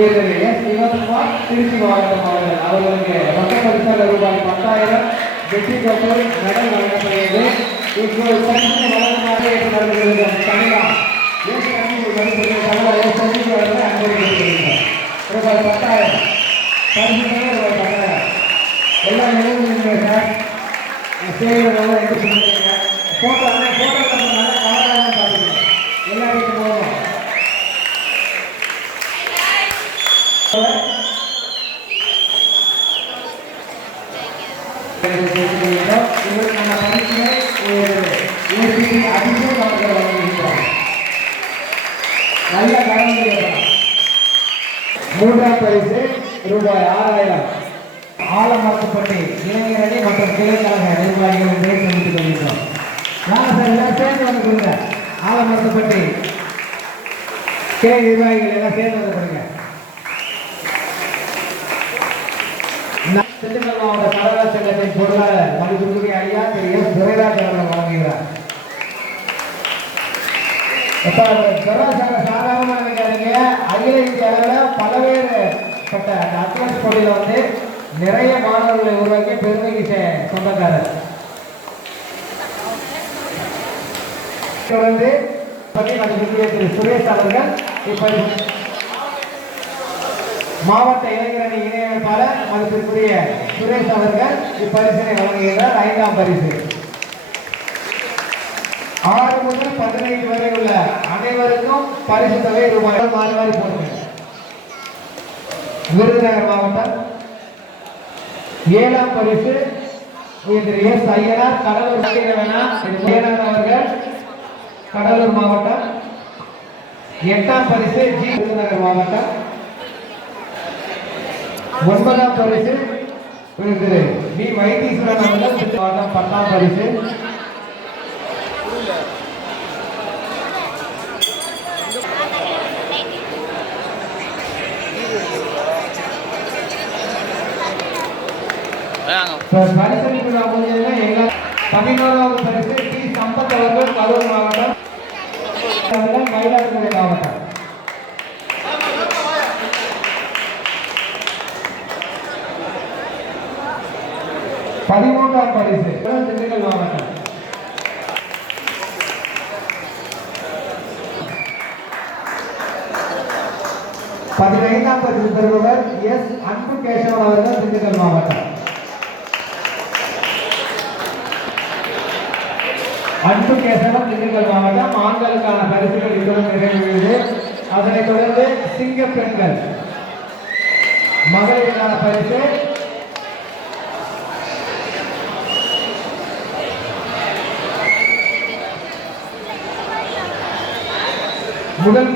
சிவகுமார் திருச்சி மாவட்டம் அவர்களுக்கு ரொக்க பரிசாக ரூபாய் 10,000 வெற்றி கோப்பை மெடல் வழங்கப்படுகிறது. இப்போது பரிசு வழங்குமாறு ஏற்றுக்கொள்கிறது. தமிழா ரூபாய் 10,000 பரிசுக்காக ரூபாய் 10,000 எல்லா நிலையும் சார் சேவைகள் எடுத்து சொல்லிருக்கீங்க. போட்டோ நல்ல கவராக பார்த்துக்கணும். எல்லா வீட்டுக்கு போகணும். இவருக்கு நம்ம பரிசுகளை அதிகம் அவர்கள் வழங்குகின்றோம். நல்ல கவனம். மூன்றாம் பரிசு ரூபாய் 6,000 ஆலமரத்துப்பட்டி இளைஞரணி மற்றும் கிளைக்கழக நிர்வாகிகள் என்று தெரிவித்துக் கொள்கின்றோம். நாங்கள் சார் எல்லாம் சேர்ந்து வந்து கொடுங்க. ஆலமரத்துப்பட்டி கிளை நிர்வாகிகள் எல்லாம் சேர்ந்து வந்து கொடுங்க. திண்டுக்கல் மாவட்ட கடலூர் சங்கத்தின் பொருளாளர் மதிப்புக்குரிய ஐயா திரு எஸ் துரைராஜ் அவர்கள் வழங்குகிறார். சாதாரணமாக நினைக்காதீங்க. அகில இந்திய அளவில் பல்வேறுபட்ட அத்லெட்டிக்ஸ் போட்டியில் வந்து நிறைய மாணவர்களை உருவாக்கி பெருமைக்கு சொந்தக்காரர். தொடர்ந்து திரு சுரேஷ் அவர்கள் மாவட்ட இளைஞரணி இணையமைப்பாளர் மதிப்பிற்குரிய சுரேஷ் அவர்கள் இப்பரிசினை வழங்குகிறார். 5ஆம் பரிசு 6 முதல் 15 வரை உள்ள அனைவருக்கும் பரிசு தொகை ரூபாய் மாறி மாறி போடுங்க. விருதுநகர் மாவட்டம் 7ஆம் பரிசு திரு எஸ் ஐயனார் கடலூர் அவர்கள் கடலூர் மாவட்டம். 8ஆம் பரிசு ஜி விருதுநகர் மாவட்டம். 9ஆம் பரிசு திரு வி வைத்தீஸ்வரன் அவர்கள் மாவட்டம். 10ஆம் பரிசு பரிசளிப்பு 11வது பரிசு டி சம்பத் அவர்கள் கரூர் மாவட்டம் மயிலாடுதுறை மாவட்டம். 13ஆம் பரிசு திண்டுக்கல் மாவட்டம். 15ஆம் பரிசு பெறுபவர் எஸ் அன்பு கேசவன் அவர்கள் திண்டுக்கல் மாவட்டம். அன்பு கேசவன் திண்டுக்கல் மாவட்டம். ஆண்களுக்கான பரிசுகள் இத்துடன் நிறைவேறியது. அதனைத் தொடர்ந்து சிங்க பெண்கள் மகளிருக்கான பரிசு முதல்